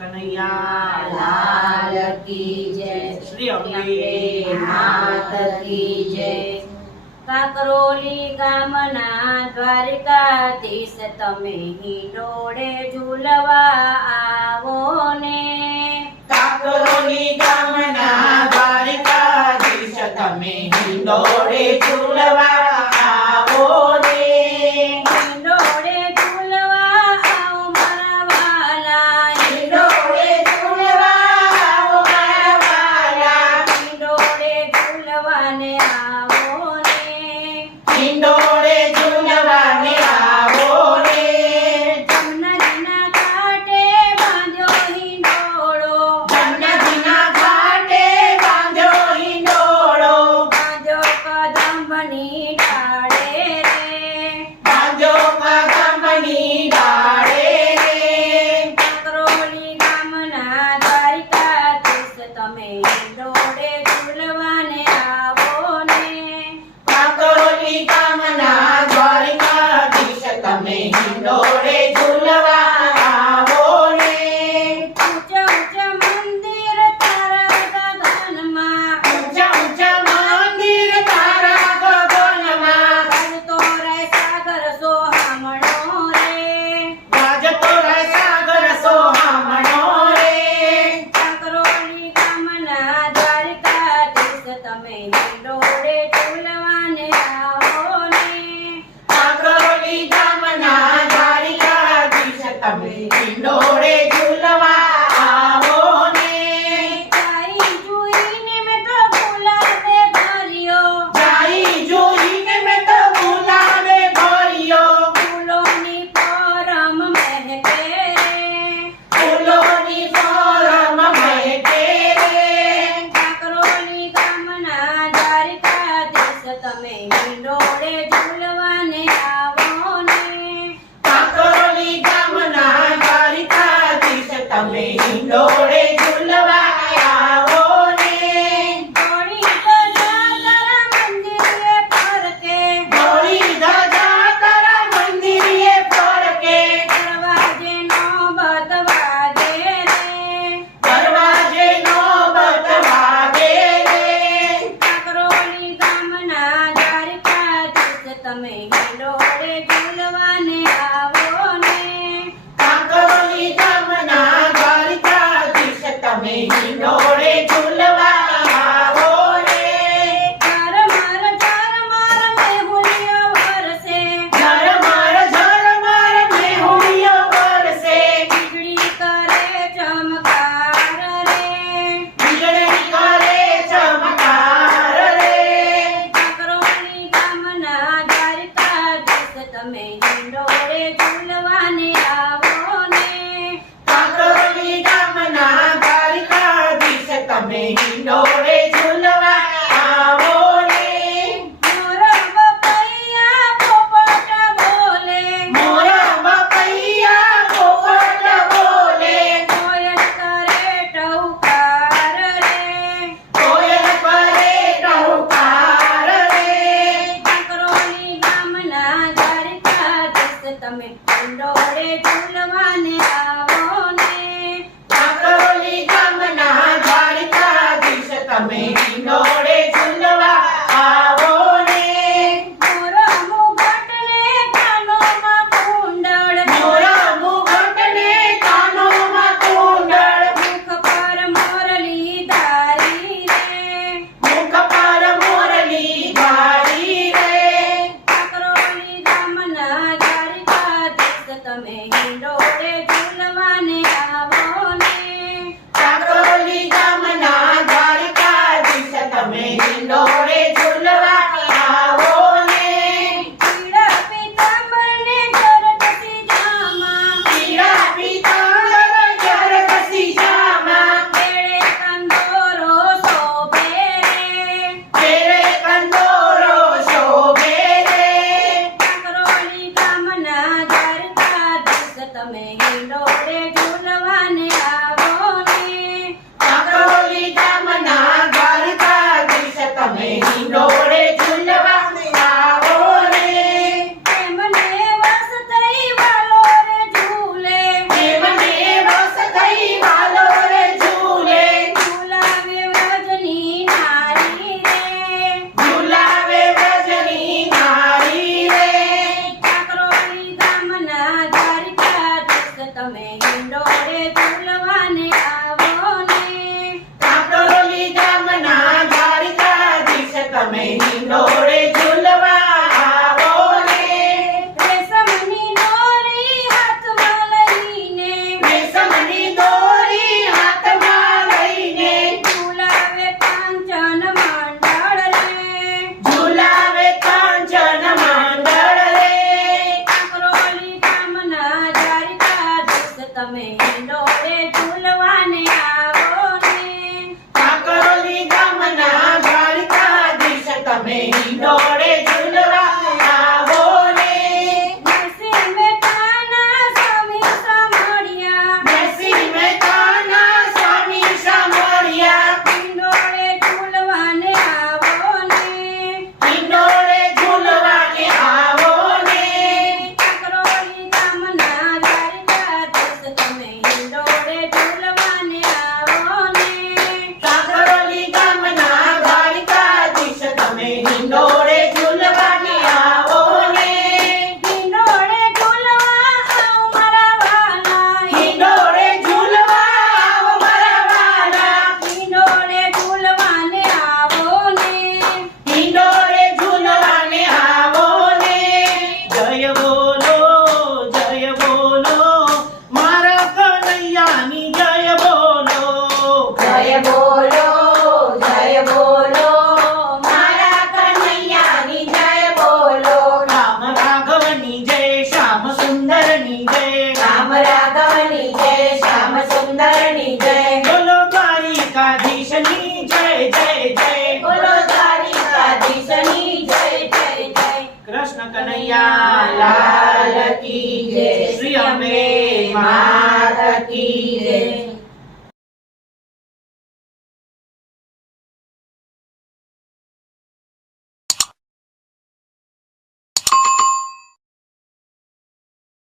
કનૈયા કી જય. શ્રી અંબે માત કી જય. કાકરોલી ગામના દ્વારકાધીશ તમે ડોળે ઝૂલવા આવો. તમે હિંડોળે também. Glória a Deus. coming. You know રાઘવની જય શ્યામ સુંદરની જય. બોલો દ્વારિકાધીશની જય જય જય. બોલો દ્વારિકાધીશની જય જય જય. કૃષ્ણ કનૈયા લાલ કી જય. શ્રી અંબે માતા કી જય.